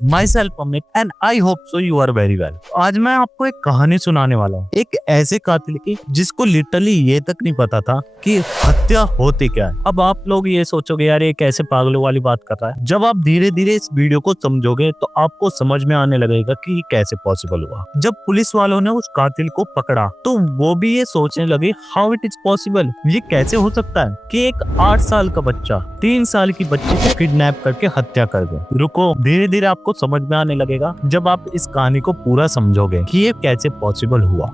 My self Amit and I hope so you are very well. आज मैं आपको एक कहानी सुनाने वाला हूँ, एक ऐसे कातिल की जिसको लिटरली ये तक नहीं पता था कि हत्या होती क्या है। अब आप लोग ये सोचोगे यार ये कैसे पागलों वाली बात कर रहा है। जब आप धीरे धीरे इस वीडियो को समझोगे तो आपको समझ में आने लगेगा कि ये कैसे पॉसिबल हुआ। जब पुलिस वालों ने उस कातिल को पकड़ा तो वो भी ये सोचने लगे हाउ इट इज पॉसिबल, ये कैसे हो सकता है कि एक 8 साल का बच्चा 3 साल की बच्ची को किडनैप करके हत्या कर दे। रुको, धीरे धीरे आपको समझ में आने लगेगा जब आप इस कहानी को पूरा समझोगे कि ये कैसे पॉसिबल हुआ।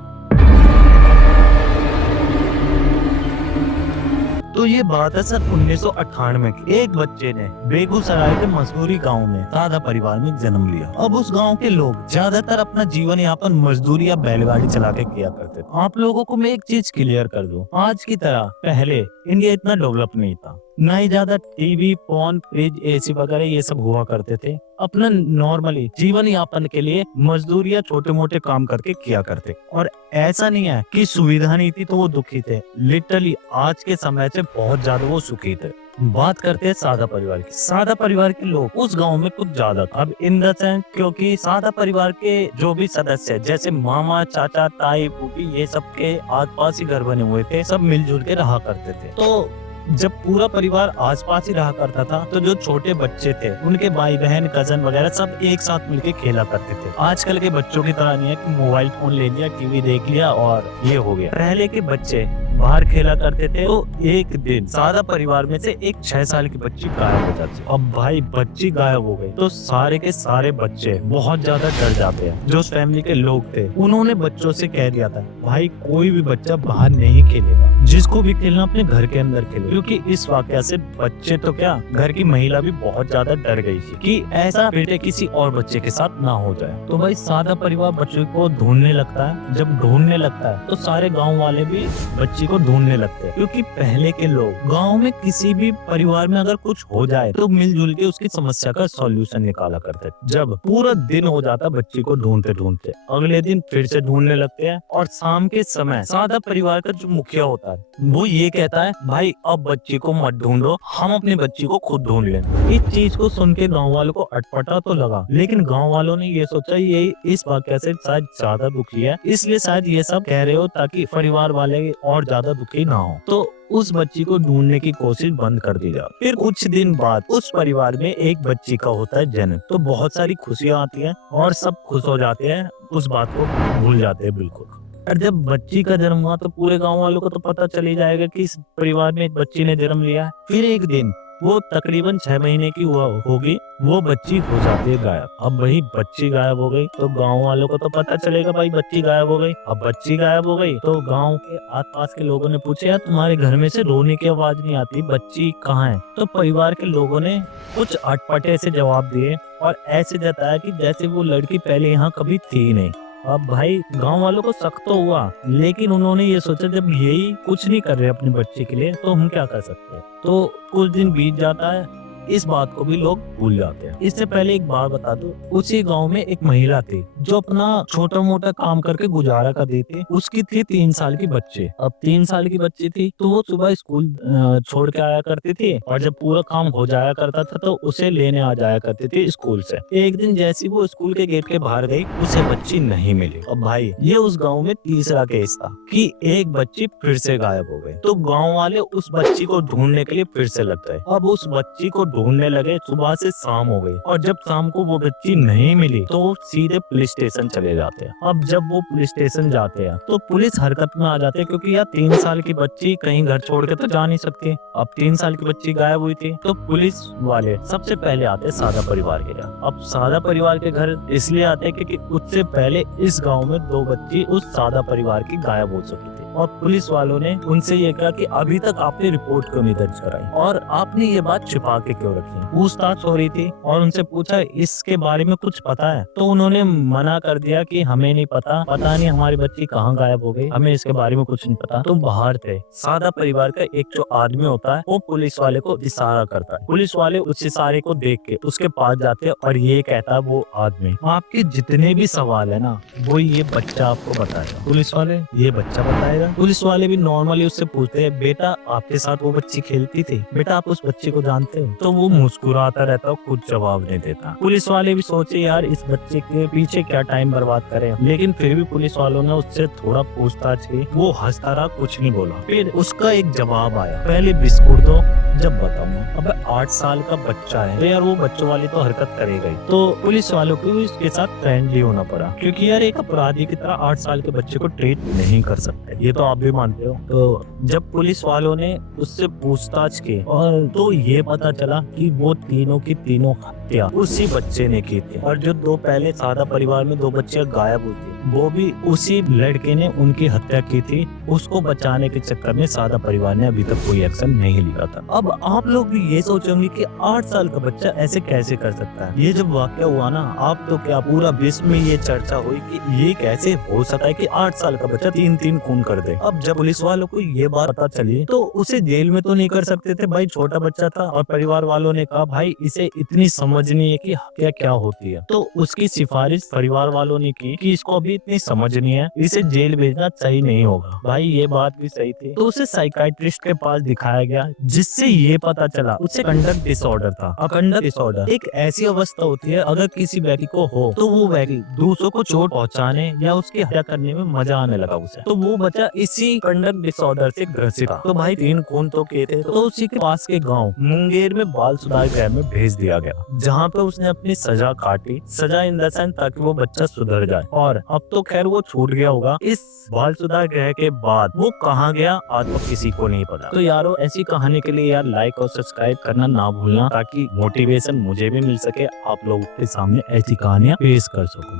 तो ये बात है सन 1998 की। एक बच्चे ने बेगूसराय के मसूरी गांव में सादा परिवार में जन्म लिया। अब उस गांव के लोग ज्यादातर अपना जीवन यापन मजदूरी या बैलगाड़ी चला के किया करते थे। आप लोगों को मैं एक चीज क्लियर कर दूं, आज की तरह पहले इंडिया इतना डेवलप नहीं था, ना ही ज्यादा टीवी, फोन, फ्रिज, एसी वगैरह ये सब हुआ करते थे। अपना नॉर्मली जीवन यापन के लिए मजदूरी या छोटे मोटे काम करके किया करते। और ऐसा नहीं है कि सुविधा नहीं थी तो वो दुखी थे, लिटरली आज के समय से बहुत ज्यादा वो सुखी थे। बात करते हैं सादा परिवार की। सादा परिवार के लोग उस गांव में कुछ ज्यादा था। अब इन द सेंस क्योंकि सादा परिवार के जो भी सदस्य जैसे मामा, चाचा, ताई, फूफी ये सब के आसपास ही घर बने हुए थे, सब मिलजुल के रहा करते थे। तो जब पूरा परिवार आसपास ही रहा करता था तो जो छोटे बच्चे थे उनके भाई बहन, कजन वगैरह सब एक साथ मिलके खेला करते थे। आजकल के बच्चों की तरह नहीं है कि मोबाइल फोन ले लिया, टीवी देख लिया और ये हो गया। पहले के बच्चे बाहर खेला करते थे। तो एक दिन सादा परिवार में से एक 6 साल की बच्ची गायब हो जाती है। अब भाई बच्ची गायब हो गई तो सारे के सारे बच्चे बहुत ज्यादा डर जाते हैं। जो उस फैमिली के लोग थे उन्होंने बच्चों से कह दिया था भाई कोई भी बच्चा बाहर नहीं खेलेगा, जिसको भी खेलना अपने घर के अंदर खेले। क्योंकि इस वाकया से बच्चे तो क्या, घर की महिला भी बहुत ज्यादा डर गई थी कि ऐसा बेटे किसी और बच्चे के साथ ना हो जाए। तो भाई सादा परिवार बच्चे को ढूंढने लगता है। जब ढूंढने लगता है तो सारे गाँव वाले भी बच्ची को ढूंढने लगते हैं। क्योंकि पहले के लोग गांव में किसी भी परिवार में अगर कुछ हो जाए तो मिलजुल के उसकी समस्या का सॉल्यूशन निकाला करते। जब पूरा दिन हो जाता बच्ची को ढूंढते ढूंढते, अगले दिन फिर से ढूंढने लगते हैं। और शाम के समय सादा परिवार का जो मुखिया होता है वो ये कहता है भाई अब बच्ची को मत ढूंढो, हम अपनी बच्ची को खुद ढूंढ लेंगे। इस चीज को सुन के गाँव वालों को अटपटा तो लगा, लेकिन गाँव वालों ने ये सोचा ये इस वाकया से शायद ज्यादा दुखी है, इसलिए शायद ये सब कह रहे हो ताकि परिवार वाले और ज्यादा दुखी ना हो। तो उस बच्ची को ढूंढने की कोशिश बंद कर दी जाए। फिर कुछ दिन बाद उस परिवार में एक बच्ची का होता है जन्म। तो बहुत सारी खुशियां आती हैं और सब खुश हो जाते हैं, उस बात को भूल जाते हैं बिल्कुल। और जब बच्ची का जन्म हुआ तो पूरे गांव वालों को तो पता चल ही जाएगा कि इस परिवार में एक बच्ची ने जन्म लिया है। फिर एक दिन वो तकरीबन 6 महीने की हुआ होगी, वो बच्ची हो जाती है गायब। अब वही बच्ची गायब हो गई तो गांव वालों को तो पता चलेगा भाई बच्ची गायब हो गई। अब बच्ची गायब हो गई तो गांव के आसपास के लोगों ने पूछा यार तुम्हारे घर में से रोने की आवाज नहीं आती, बच्ची कहाँ है? तो परिवार के लोगों ने कुछ अटपटे से जवाब दिए और ऐसे जताया कि जैसे वो लड़की पहले यहाँ कभी थी नहीं। अब भाई गांव वालों को शक तो हुआ, लेकिन उन्होंने ये सोचा जब यही कुछ नहीं कर रहे अपने बच्चे के लिए तो हम क्या कर सकते हैं। तो कुछ दिन बीत जाता है, इस बात को भी लोग भूल जाते हैं। इससे पहले एक बात बता दूं, उसी गांव में एक महिला थी जो अपना छोटा मोटा काम करके गुजारा करती थी। उसकी थी 3 साल की बच्ची। अब 3 साल की बच्ची थी तो वो सुबह स्कूल छोड़ के आया करती थी और जब पूरा काम हो जाया करता था तो उसे लेने आ जाया करती थी स्कूल से। एक दिन जैसी वो स्कूल के गेट के बाहर गई उसे बच्ची नहीं मिली। अब भाई ये उस गाँव में तीसरा केस था कि एक बच्ची फिर से गायब हो गई। तो गाँव वाले उस बच्ची को ढूंढने के लिए फिर से लग गए। अब उस बच्ची को ढूंढने लगे, सुबह से शाम हो गई और जब शाम को वो बच्ची नहीं मिली तो वो सीधे पुलिस स्टेशन चले जाते हैं। अब जब वो पुलिस स्टेशन जाते हैं तो पुलिस हरकत में आ जाती है, क्योंकि यार 3 साल की बच्ची कहीं घर छोड़ के तो जा नहीं सकती। अब 3 साल की बच्ची गायब हुई थी तो पुलिस वाले सबसे पहले आते हैं सादा परिवार के घर। अब सादा परिवार के घर इसलिए आते हैं क्योंकि उससे पहले इस गाँव में 2 बच्ची उस सादा परिवार की गायब हो चुकी थी। और पुलिस वालों ने उनसे ये कहा कि अभी तक आपने रिपोर्ट क्यों नहीं दर्ज कराई और आपने ये बात छिपा के क्यों रखी। पूछताछ हो रही थी और उनसे पूछा इसके बारे में कुछ पता है, तो उन्होंने मना कर दिया कि हमें नहीं पता, पता नहीं हमारी बच्ची कहाँ गायब हो गई, हमें इसके बारे में कुछ नहीं पता। तो बाहर थे सादा परिवार का एक जो आदमी होता है वो पुलिस वाले को इशारा करता है। पुलिस वाले उस इशारे को देख के उसके पास जाते हैं और ये कहता है वो आदमी आपके जितने भी सवाल है ना वो ये बच्चा आपको बताएगा। पुलिस वाले ये बच्चा बताएगा करेगा। पुलिस वाले भी नॉर्मली उससे पूछते हैं, बेटा आपके साथ वो बच्ची खेलती थी, बेटा आप उस बच्चे को जानते हो? तो वो मुस्कुराता रहता, कुछ जवाब नहीं देता। पुलिस वाले भी सोचे यार इस बच्चे के पीछे क्या टाइम बर्बाद करें, लेकिन फिर भी पुलिस वालों ने उससे थोड़ा पूछताछ की। वो हंसता रहा, कुछ नहीं बोला। फिर उसका एक जवाब आया, पहले बिस्कुट दो जब बताऊंगा। अब 8 साल का बच्चा है तो यार वो बच्चों वाली तो हरकत करेगा ही। तो पुलिस वालों को इसके साथ फ्रेंडली होना पड़ा, क्योंकि यार एक अपराधी की तरह 8 साल के बच्चे को ट्रीट नहीं कर सकते, ये तो आप भी मानते हो। तो जब पुलिस वालों ने उससे पूछताछ की और तो ये पता चला कि वो तीनों की तीनों हत्या उसी बच्चे ने की थी, और जो 2 पहले सादा परिवार में 2 बच्चे गायब हुई थी वो भी उसी लड़के ने उनकी हत्या की थी। उसको बचाने के चक्कर में सादा परिवार ने अभी तक कोई एक्शन नहीं लिया था। अब आप लोग भी ये सोचेंगे कि 8 साल का बच्चा ऐसे कैसे कर सकता है। ये जब वाकया हुआ ना, आप तो क्या पूरा विश्व में ये चर्चा हुई कि ये कैसे हो सकता है कि 8 साल का बच्चा 3 खून कर दे। अब जब पुलिस वालों को ये बात पता चली तो उसे जेल में तो नहीं कर सकते थे, भाई छोटा बच्चा था, और परिवार वालों ने कहा भाई इसे इतनी समझ नहीं है कि हत्या क्या होती है। तो उसकी सिफारिश परिवार वालों ने की कि इसको अभी इतनी समझ नहीं है, इसे जेल भेजना सही नहीं होगा। भाई ये बात भी सही थी। तो उसे साइकाइट्रिस्ट के पास दिखाया गया, जिससे ये पता चला उसे कंडक्ट डिसऑर्डर था। कंडक्ट डिसऑर्डर एक ऐसी अवस्था होती है अगर किसी व्यक्ति को हो तो वो व्यक्ति दूसरों को चोट पहुंचाने या उसकी हत्या करने में मजा आने लगा उसे। तो वो बच्चा इसी कंडक्ट डिसऑर्डर से ग्रसित था। तो भाई 3 खून तो किए थे, तो उसी के पास के गांव मुंगेर में बाल सुधार गृह में भेज दिया गया, जहाँ पे उसने अपनी सजा काटी। सजा इन द सेंस ताकि वो बच्चा सुधर जाए। और अब तो खैर वो छूट गया होगा। इस बाल सुधार गृह के बाद वो कहाँ गया आज तो किसी को नहीं पता। तो यारो ऐसी कहानी के लिए यार लाइक और सब्सक्राइब करना ना भूलना, ताकि मोटिवेशन मुझे भी मिल सके, आप लोगों के सामने ऐसी कहानियां पेश कर सकूं।